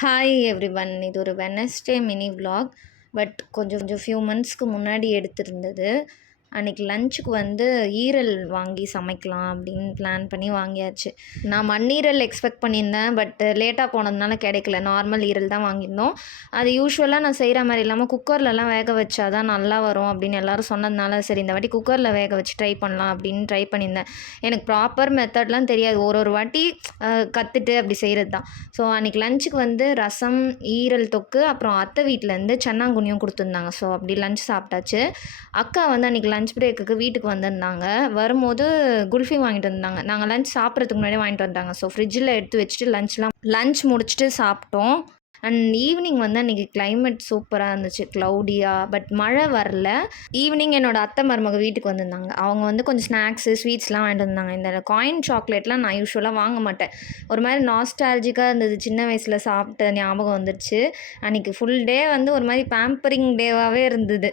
Hi everyone. இது ஒரு Wednesday mini vlog. But கொஞ்சம் கொஞ்சம் ஃபியூ மந்த்ஸ்க்கு முன்னாடி எடுத்திருந்தது. அன்றைக்கி லஞ்சுக்கு வந்து ஈரல் வாங்கி சமைக்கலாம் அப்படின்னு பிளான் பண்ணி வாங்கியாச்சு. நான் மண்ணீரல் எக்ஸ்பெக்ட் பண்ணியிருந்தேன். பட் லேட்டாக போனதுனால கிடைக்கல. நார்மல் ஈரல் தான் வாங்கியிருந்தோம். அது யூஷுவலாக நான் செய்கிற மாதிரி இல்லாமல் குக்கர்லலாம் வேக வச்சா தான் நல்லா வரும் அப்படின்னு எல்லோரும் சொன்னதுனால சரி இந்த வாட்டி குக்கரில் வேக வச்சு ட்ரை பண்ணலாம் அப்படின்னு ட்ரை பண்ணியிருந்தேன். எனக்கு ப்ராப்பர் மெத்தட்லாம் தெரியாது. ஒரு வாட்டி கற்றுட்டு அப்படி செய்கிறது தான். ஸோ அன்றைக்கி லஞ்சுக்கு வந்து ரசம், ஈரல் தொக்கு, அப்புறம் அத்தை வீட்டிலேருந்து சன்னாங்குனியும் கொடுத்துருந்தாங்க. ஸோ அப்படி லஞ்ச் சாப்பிட்டாச்சு. அக்கா வந்து அன்றைக்கி லஞ்ச் பிரேக்குக்கு வீட்டுக்கு வந்திருந்தாங்க. வரும்போது குல்ஃபி வாங்கிட்டு வந்தாங்க. நாங்கள் லஞ்ச் சாப்பிட்றதுக்கு முன்னாடியே வாங்கிட்டு வந்துட்டாங்க. ஸோ ஃப்ரிட்ஜில் எடுத்து வச்சுட்டு லஞ்ச் முடிச்சுட்டு சாப்பிட்டோம். அண்ட் ஈவினிங் வந்து அன்றைக்கி கிளைமேட் சூப்பராக இருந்துச்சு, க்ளவுடியாக. பட் மழை வரல. ஈவினிங் என்னோடய அத்தை மருமக வீட்டுக்கு வந்திருந்தாங்க. அவங்க வந்து கொஞ்சம் ஸ்நாக்ஸு, ஸ்வீட்ஸ்லாம் வாங்கிட்டு வந்தாங்க. இந்த காயின் சாக்லேட்லாம் நான் யூஸ்வலாக வாங்க மாட்டேன். ஒரு மாதிரி நாஸ்டாலஜிக்காக இருந்தது. சின்ன வயசில் சாப்பிட்ட ஞாபகம் வந்துருச்சு. அன்றைக்கி ஃபுல் டே வந்து ஒரு மாதிரி பேம்பரிங் டேவாகவே இருந்தது.